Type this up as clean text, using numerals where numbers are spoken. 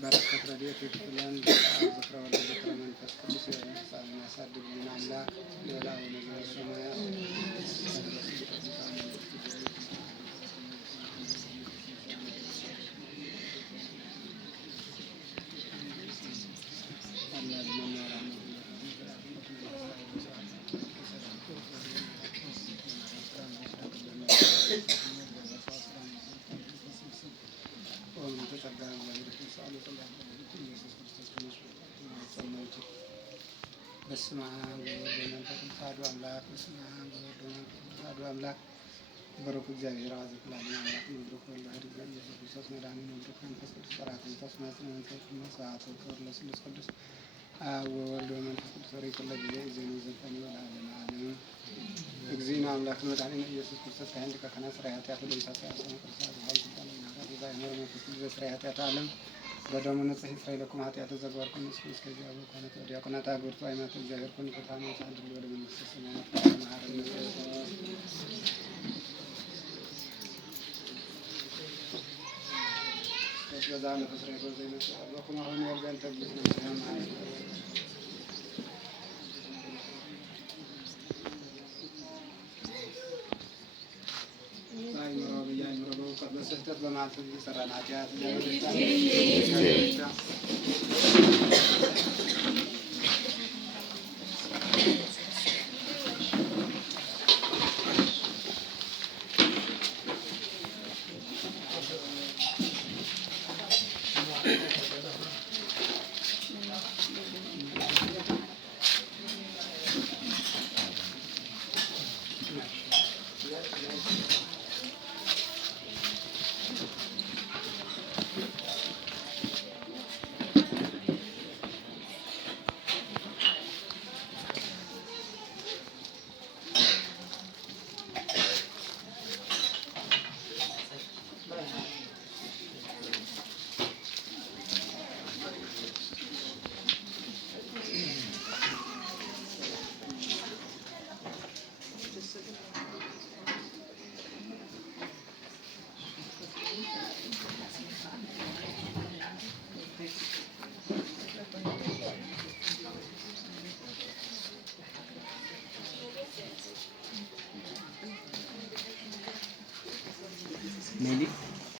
በረከት ረድኤት ይክፈለን። ዝክረ ወልድ ዝክረ መንፈስ ቅዱስ ያሳድግልን አምላክ ሌላው ነገር ሰማያት በስመ አብ ወወልድ ወመንፈስ ቅዱስ አሐዱ አምላክ በስመ አብ ወወልድ ወመንፈስ ቅዱስ አሐዱ አምላክ በረከቱ እግዚአብሔር አብ ዘላለም አምላክ መብሩክ ወልድ ዋሕድ ኢየሱስ ክርስቶስ መድኃኒነ መብሩክ መንፈስ ቅዱስ ጰራቅሊጦስ መጽንዕ መንፈስ ቅዱስ ሰዓቱ ክብር ለስሉስ ቅዱስ አብ ወወልድ ወመንፈስ ቅዱስ ወሬት ለጊዜ ዜኑ ዘፈኑ ለዓለመ ዓለም እግዚእነ አምላክ መድኃኒነ ኢየሱስ ክርስቶስ ካህን ሊቀ ካህናት ሥራየ ኃጢአት ለምሳሌ አሰነ ክርስቶስ ሀል ስልጣን ይናገር ዛይመር መንፈስ ቅዱስ ሥራየ ኃጢአት ዓለም በደሙ ንጽሕ እስራኤል ለኩም ኃጢአት ተዘግባርኩም እስከ እስከዚያ በኮነት ዲያቆናት አግብርቱ አይማት እግዚአብሔር ኮን ፈታማ አንድ ወደ መንግሥተ ሰማያት ማህረነ በዛ ለፍስራይ በዘይነት በኩም አሁን ወልደን ተብት ነው ማለት በስህተት በማለት የሰራን ኃጢአት